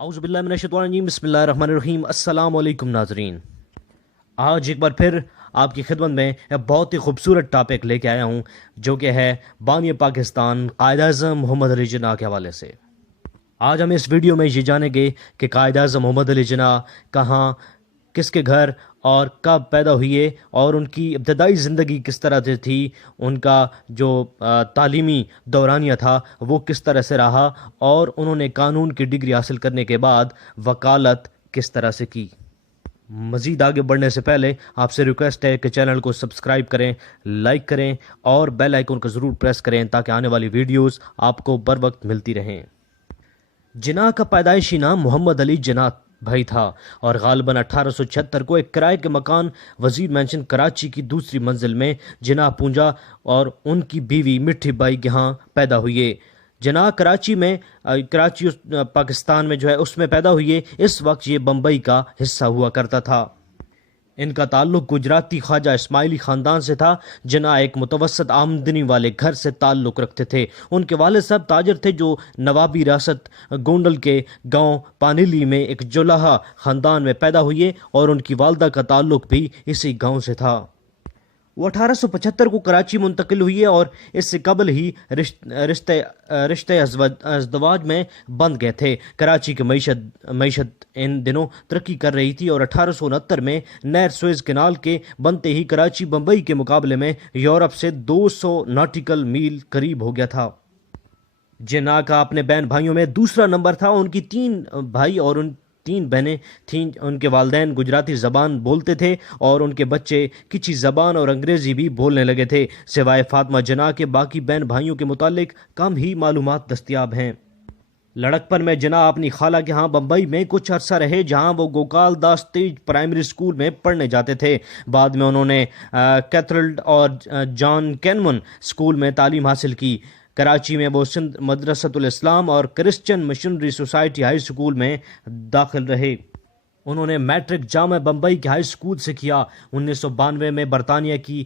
اعوذ باللہ من الشیطان الرجیم بسم اللہ الرحمن الرحیم السلام علیکم ناظرین. آج ایک بار پھر آپ کی خدمت میں ایک بہت ہی خوبصورت ٹاپک لے کے آیا ہوں جو کہ ہے بانی پاکستان قائد اعظم محمد علی جناح کے حوالے سے. آج ہم اس ویڈیو میں یہ جانیں گے کہ قائد اعظم محمد علی جناح کہاں، کس کے گھر اور کب پیدا ہوئے اور ان کی ابتدائی زندگی کس طرح سے تھی، ان کا جو تعلیمی دورانیہ تھا وہ کس طرح سے رہا، اور انہوں نے قانون کی ڈگری حاصل کرنے کے بعد وکالت کس طرح سے کی. مزید آگے بڑھنے سے پہلے آپ سے ریکویسٹ ہے کہ چینل کو سبسکرائب کریں، لائک کریں اور بیل آئیکن کو ضرور پریس کریں تاکہ آنے والی ویڈیوز آپ کو بر وقت ملتی رہیں. جناح کا پیدائشی نام محمد علی جناح بھائی تھا اور غالباً 1876 کو ایک کرائے کے مکان وزیر مینشن کراچی کی دوسری منزل میں جناح پونجا اور ان کی بیوی مٹھی بائی کے ہاں پیدا ہوئے. جناح کراچی پاکستان میں اس میں پیدا ہوئے. اس وقت یہ بمبئی کا حصہ ہوا کرتا تھا. ان کا تعلق گجراتی خواجہ اسماعیلی خاندان سے تھا. جناح ایک متوسط آمدنی والے گھر سے تعلق رکھتے تھے. ان کے والد صاحب تاجر تھے جو نوابی ریاست گونڈل کے گاؤں پانیلی میں ایک جولاہا خاندان میں پیدا ہوئے اور ان کی والدہ کا تعلق بھی اسی گاؤں سے تھا. وہ 1875 کو کراچی منتقل ہوئے اور اس سے قبل ہی رشتے ازدواج میں بند گئے تھے. کراچی کی معیشت ان دنوں ترقی کر رہی تھی اور 1869 میں نہر سوئز کینال کے بنتے ہی کراچی بمبئی کے مقابلے میں یورپ سے 200 ناٹیکل میل قریب ہو گیا تھا. جناح کا اپنے بہن بھائیوں میں دوسرا نمبر تھا. ان کی 3 بھائی اور 3 بہنیں تھیں. ان کے والدین گجراتی زبان بولتے تھے اور ان کے بچے کچھی زبان اور انگریزی بھی بولنے لگے تھے. سوائے فاطمہ جناح کے باقی بہن بھائیوں کے متعلق کم ہی معلومات دستیاب ہیں. لڑکپن میں جناح اپنی خالہ کے ہاں بمبئی میں کچھ عرصہ رہے جہاں وہ گوکال داس تیج پرائمری اسکول میں پڑھنے جاتے تھے. بعد میں انہوں نے کیتھرلڈ اور جان کینمن اسکول میں تعلیم حاصل کی. کراچی میں وہ سندھ مدرسۃ الاسلام اور Christian missionary society high school میں داخل رہے. انہوں نے میٹرک جامع بمبئی کے ہائی اسکول سے کیا. 1992 میں برطانیہ کی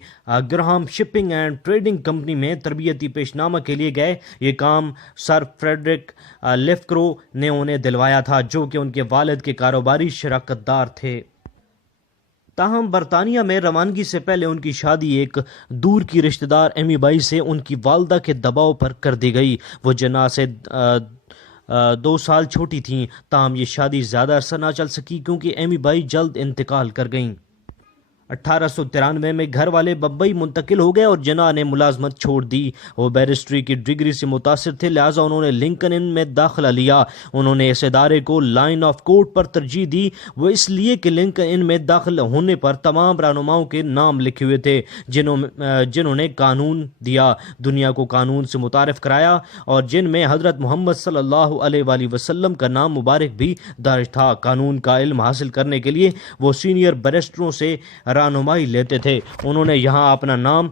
گرہام شپنگ اینڈ ٹریڈنگ کمپنی میں تربیتی پیشنامہ کے لیے گئے. یہ کام سر فریڈرک لیفکرو نے انہیں دلوایا تھا جو کہ ان کے والد کے کاروباری شراکت دار تھے. تاہم برطانیہ میں روانگی سے پہلے ان کی شادی ایک دور کی رشتہ دار ایمی بائی سے ان کی والدہ کے دباؤ پر کر دی گئی. وہ جناح سے 2 سال چھوٹی تھیں. تاہم یہ شادی زیادہ عرصہ نہ چل سکی کیونکہ ایمی بائی جلد انتقال کر گئیں. 1893 میں گھر والے بمبئی منتقل ہو گئے اور جناح نے ملازمت چھوڑ دی. وہ بیرسٹری کی ڈگری سے متاثر تھے لہٰذا انہوں نے لنکن ان میں داخلہ لیا. انہوں نے اس ادارے کو لائن آف کوڈ پر ترجیح دی. وہ اس لیے کہ لنکن ان میں داخل ہونے پر تمام رہنماؤں کے نام لکھے ہوئے تھے جنہوں نے قانون دیا، دنیا کو قانون سے متعارف کرایا اور جن میں حضرت محمد صلی اللہ علیہ وآلہ وسلم کا نام مبارک بھی درج تھا. قانون کا علم حاصل کرنے کے لیے وہ سینئر بیرسٹروں سے رہنمائی لیتے تھے. انہوں نے یہاں اپنا نام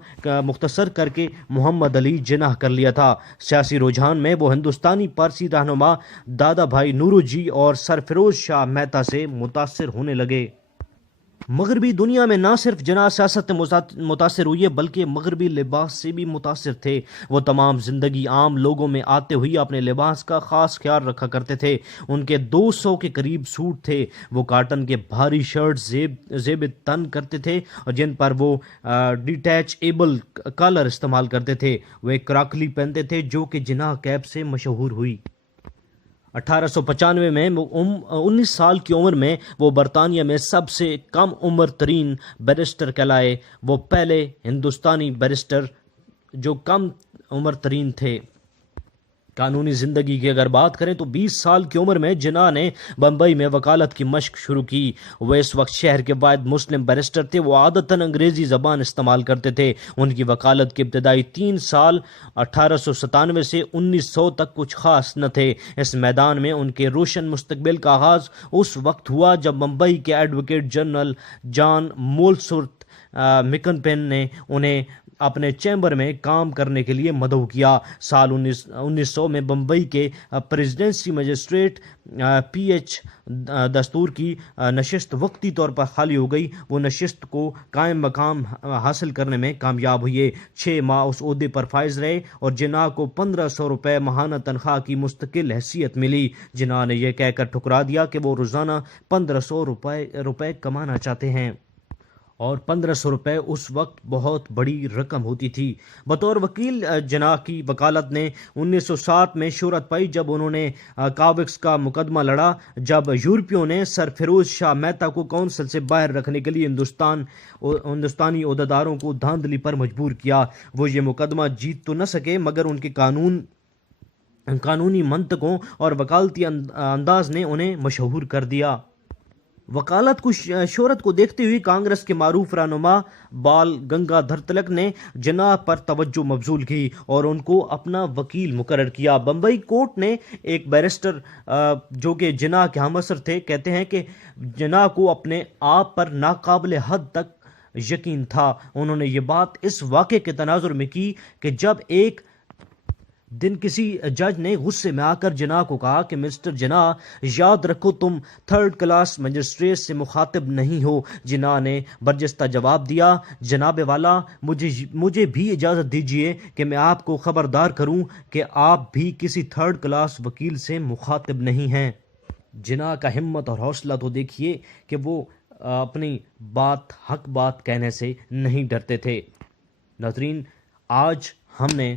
مختصر کر کے محمد علی جناح کر لیا تھا. سیاسی رجحان میں وہ ہندوستانی پارسی رہنما دادا بھائی نورو جی اور سرفروز شاہ مہتا سے متاثر ہونے لگے. مغربی دنیا میں نہ صرف جناح سیاست متاثر ہوئے بلکہ مغربی لباس سے بھی متاثر تھے. وہ تمام زندگی عام لوگوں میں آتے ہوئے اپنے لباس کا خاص خیال رکھا کرتے تھے. ان کے 200 کے قریب سوٹ تھے. وہ کاٹن کے بھاری شرٹ زیب تن کرتے تھے اور جن پر وہ ڈیٹیچیبل کالر استعمال کرتے تھے. وہ ایک کراکلی پہنتے تھے جو کہ جناح کیپ سے مشہور ہوئی. 1895 میں 19 سال کی عمر میں وہ برطانیہ میں سب سے کم عمر ترین بیرسٹر کہلائے. وہ پہلے ہندوستانی بیرسٹر جو کم عمر ترین تھے. قانونی زندگی کی اگر بات کریں تو 20 سال کی عمر میں جناح نے بمبئی میں وکالت کی مشق شروع کی. وہ اس وقت شہر کے واحد مسلم بیرسٹر تھے. وہ عادتاً انگریزی زبان استعمال کرتے تھے. ان کی وکالت کے ابتدائی 3 سال 1897 سے 1900 تک کچھ خاص نہ تھے. اس میدان میں ان کے روشن مستقبل کا آغاز اس وقت ہوا جب بمبئی کے ایڈوکیٹ جنرل جان مولسورتھ مکن پن نے انہیں اپنے چیمبر میں کام کرنے کے لیے مدعو کیا۔ سال 1900 میں بمبئی کے پریزیڈنسی مجسٹریٹ پی ایچ دستور کی نشست وقتی طور پر خالی ہو گئی۔ وہ نشست کو قائم مقام حاصل کرنے میں کامیاب ہوئے۔ 6 ماہ اس عہدے پر فائز رہے اور جناح کو 1500 روپے ماہانہ تنخواہ کی مستقل حیثیت ملی۔ جناح نے یہ کہہ کر ٹھکرا دیا کہ وہ روزانہ 1500 روپے کمانا چاہتے ہیں، اور 1500 روپے اس وقت بہت بڑی رقم ہوتی تھی۔ بطور وکیل جناح کی وکالت نے 1907 میں شہرت پائی جب انہوں نے کاوکس کا مقدمہ لڑا، جب یورپیوں نے سر فیروز شاہ مہتا کو کونسل سے باہر رکھنے کے لیے ہندوستانی عہدیداروں کو دھاندلی پر مجبور کیا۔ وہ یہ مقدمہ جیت تو نہ سکے، مگر ان کے قانونی منطقوں اور وکالتی انداز نے انہیں مشہور کر دیا۔ وکالت کو شہرت کو دیکھتے ہوئے کانگریس کے معروف رہنما بال گنگادھر تلک نے جناح پر توجہ مبذول کی اور ان کو اپنا وکیل مقرر کیا۔ بمبئی کورٹ نے ایک بیرسٹر جو کہ جناح کے ہم عصر تھے کہتے ہیں کہ جناح کو اپنے آپ پر ناقابل حد تک یقین تھا۔ انہوں نے یہ بات اس واقعے کے تناظر میں کی کہ جب ایک دن کسی جج نے غصے میں آ کر جناح کو کہا کہ مسٹر جناح، یاد رکھو تم 3rd کلاس مجسٹریٹ سے مخاطب نہیں ہو۔ جناح نے برجستہ جواب دیا، جناب والا، مجھے بھی اجازت دیجیے کہ میں آپ کو خبردار کروں کہ آپ بھی کسی 3rd کلاس وکیل سے مخاطب نہیں ہیں۔ جناح کا ہمت اور حوصلہ تو دیکھیے کہ وہ اپنی حق بات کہنے سے نہیں ڈرتے تھے۔ ناظرین، آج ہم نے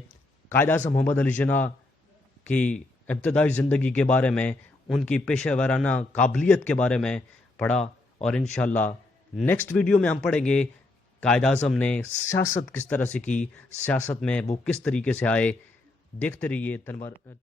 قائد اعظم محمد علی جناح کی ابتدائی زندگی کے بارے میں، ان کی پیشہ ورانہ قابلیت کے بارے میں پڑھا، اور انشاءاللہ نیکسٹ ویڈیو میں ہم پڑھیں گے قائد اعظم نے سیاست کس طرح سے کی، سیاست میں وہ کس طریقے سے آئے۔ دیکھتے رہیے تنور